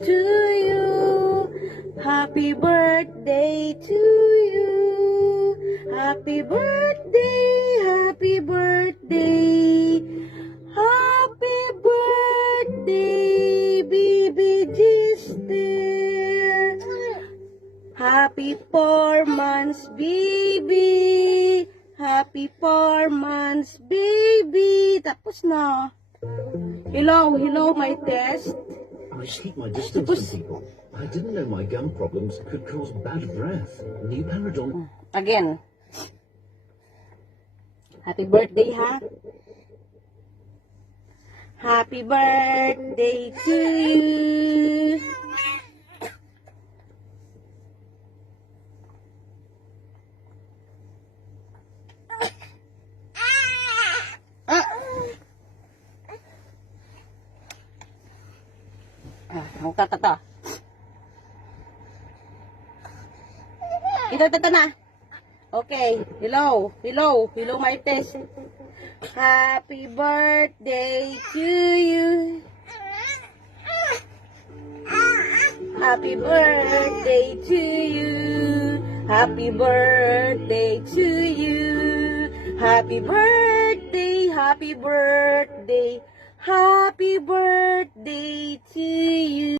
to you. Happy birthday to you. Happy birthday, happy birthday. Happy birthday, baby Gister. Happy 4 months, baby. Happy 4 months, baby. Tapos na. Hello, my test. I just keep my distance from people. I didn't know my gum problems could cause bad breath. New Paradol. Again. Happy birthday, ha? Happy birthday to you. Ang tatata. Ito na. Okay. Hello, my test. Happy birthday to you. Happy birthday to you. Happy birthday to you. Happy birthday, happy birthday. Happy birthday to you.